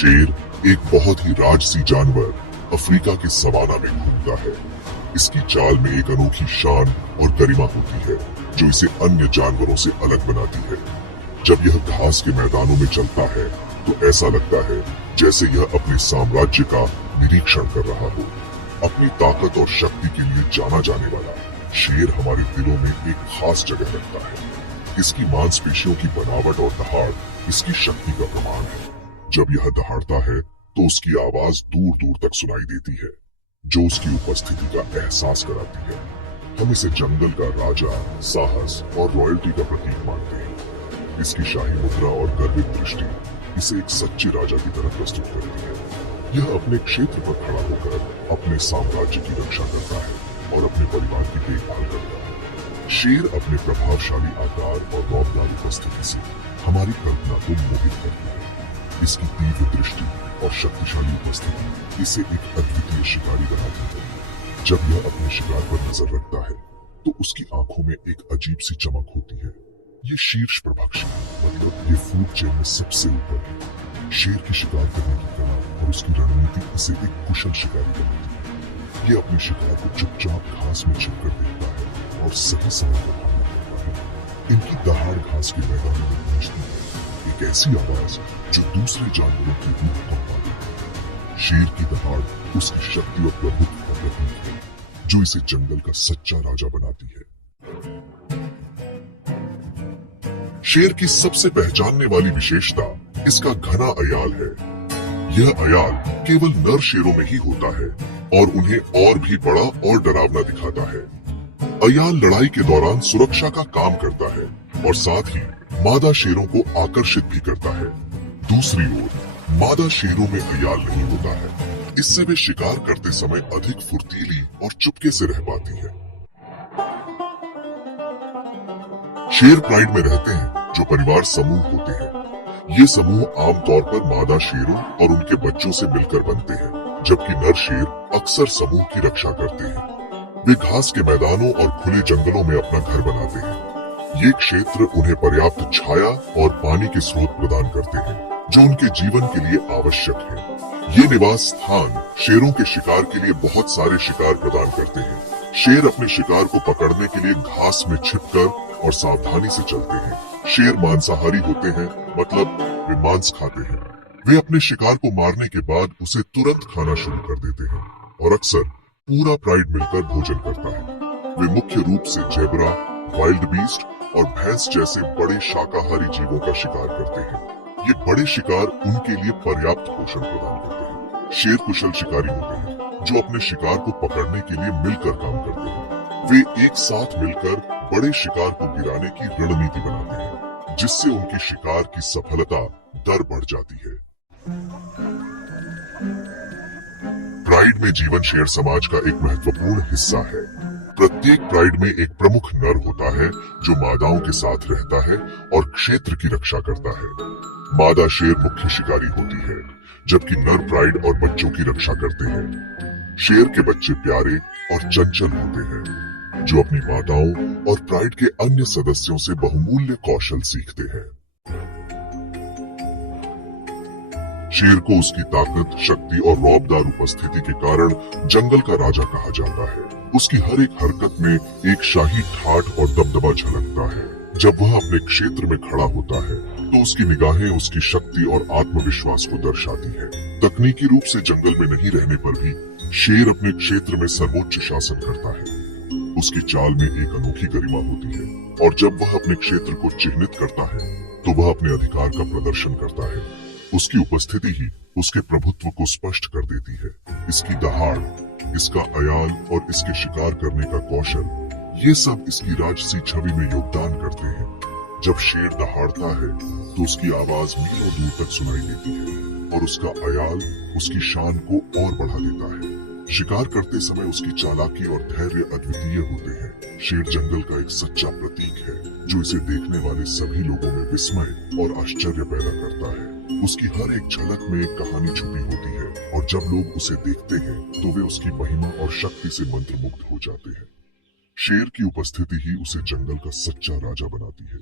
शेर एक बहुत ही राजसी जानवर अफ्रीका के सवाना में घूमता है। इसकी चाल में एक अनोखी शान और गरिमा होती है जो इसे अन्य जानवरों से अलग बनाती है। जब यह घास के मैदानों में चलता है तो ऐसा लगता है जैसे यह अपने साम्राज्य का निरीक्षण कर रहा हो। अपनी ताकत और शक्ति के लिए जाना जाने वाला शेर हमारे दिलों में एक खास जगह रखता है। इसकी मांसपेशियों की बनावट और दहाड़ इसकी शक्ति का प्रमाण है। जब यह दहाड़ता है तो उसकी आवाज दूर दूर तक सुनाई देती है जो उसकी उपस्थिति का एहसास कराती है। हम इसे जंगल का राजा, साहस और रॉयल्टी का प्रतीक मानते हैं। इसकी शाही मुद्रा और गर्वित दृष्टि इसे एक सच्चे राजा की तरह प्रस्तुत करती है। यह अपने क्षेत्र पर खड़ा होकर अपने साम्राज्य की रक्षा करता है और अपने परिवार की देखभाल करता है। शेर अपने प्रभावशाली आकार और रौबदार उपस्थिति से हमारी कल्पना को मोहित करती है। इसकी तीव्र दृष्टि और शक्तिशाली उपस्थिति इसे एक अद्वितीय शिकारी बनाती है। जब यह अपने शिकार पर नजर रखता है तो उसकी आंखों में एक अजीब सी चमक होती है। ये शीर्ष प्रभक्षी मतलब ये फूड चेन में सबसे ऊपर है। शेर की शिकार करने की कला और उसकी रणनीति इसे एक कुशल शिकारी बनाती है। ये अपने शिकार को चुपचाप घास में छिपकर देखता है और सही समय पर हमला करता है। इनकी दहाड़ घास के मैदानों में गूंजती है, एक ऐसी आवाज जो दूसरे जानवरों की रूह कंपा देती है। शेर की दहाड़ उसकी शक्ति और प्रभुत्व का प्रतीक है जो इसे जंगल का सच्चा राजा बनाती है। शेर की सबसे पहचानने वाली विशेषता इसका घना अयाल है। यह अयाल केवल नर शेरों में ही होता है और उन्हें और भी बड़ा और डरावना दिखाता है। अयाल लड़ाई के दौरान सुरक्षा का काम करता है और साथ ही मादा शेरों को आकर्षित भी करता है। दूसरी ओर मादा शेरों में अयाल नहीं होता है, इससे वे शिकार करते समय अधिक फुर्तीली और चुपके से रह पाती है। शेर प्राइड में रहते हैं जो परिवार समूह होते हैं। ये समूह आमतौर पर मादा शेरों और उनके बच्चों से मिलकर बनते हैं, जबकि नर शेर अक्सर समूह की रक्षा करते हैं। वे घास के मैदानों और खुले जंगलों में अपना घर बनाते हैं। ये क्षेत्र उन्हें पर्याप्त छाया और पानी के स्रोत प्रदान करते हैं जो उनके जीवन के लिए आवश्यक है। ये निवास स्थान शेरों के शिकार के लिए बहुत सारे शिकार प्रदान करते हैं। शेर अपने शिकार को पकड़ने के लिए घास में छिपकर और सावधानी से चलते हैं। शेर मांसाहारी होते हैं, मतलब वे मांस खाते हैं। वे अपने शिकार को मारने के बाद उसे तुरंत खाना शुरू कर देते हैं और अक्सर पूरा प्राइड मिलकर भोजन करता है। वे मुख्य रूप से जेब्रा, वाइल्ड बीस्ट और भैंस जैसे बड़े शाकाहारी जीवों का शिकार करते हैं। ये बड़े शिकार उनके लिए पर्याप्त पोषण प्रदान करते हैं। शेर कुशल शिकारी होते हैं जो अपने शिकार को पकड़ने के लिए मिलकर काम करते हैं। वे एक साथ मिलकर बड़े शिकार को गिराने की रणनीति बनाते हैं, जिससे उनके शिकार की सफलता दर बढ़ जाती है। प्राइड में जीवन शेर समाज का एक महत्वपूर्ण हिस्सा है। प्रत्येक प्राइड में एक प्रमुख नर होता है जो मादाओं के साथ रहता है और क्षेत्र की रक्षा करता है। मादा शेर मुख्य शिकारी होती है, जबकि नर प्राइड और बच्चों की रक्षा करते हैं। शेर के बच्चे प्यारे और चंचल होते हैं जो अपनी माताओं और प्राइड के अन्य सदस्यों से बहुमूल्य कौशल सीखते हैं। शेर को उसकी ताकत, शक्ति और रौबदार उपस्थिति के कारण जंगल का राजा कहा जाता है। उसकी हर एक हरकत में एक शाही ठाठ और दबदबा झलकता है। जब वह अपने क्षेत्र में खड़ा होता है तो उसकी निगाहें उसकी शक्ति और आत्मविश्वास को दर्शाती है। तकनीकी रूप से जंगल में नहीं रहने पर भी शेर अपने क्षेत्र में सर्वोच्च शासन करता है। उसकी चाल में एक अनोखी गरिमा होती है और जब वह अपने क्षेत्र को चिन्हित करता है तो वह अपने अधिकार का प्रदर्शन करता है। उसकी उपस्थिति ही उसके प्रभुत्व को स्पष्ट कर देती है। इसकी दहाड़, इसका अयाल और इसके शिकार करने का कौशल, ये सब इसकी राजसी छवि में योगदान करते हैं। जब शेर दहाड़ता है तो उसकी आवाज मीलों दूर तक सुनाई देती है और उसका अयाल उसकी शान को और बढ़ा देता है। शिकार करते समय उसकी चालाकी और धैर्य अद्वितीय होते हैं। शेर जंगल का एक सच्चा प्रतीक है जो इसे देखने वाले सभी लोगों में विस्मय और आश्चर्य पैदा करता है। उसकी हर एक झलक में एक कहानी छुपी होती है और जब लोग उसे देखते हैं तो वे उसकी महिमा और शक्ति से मंत्रमुग्ध हो जाते हैं। शेर की उपस्थिति ही उसे जंगल का सच्चा राजा बनाती है।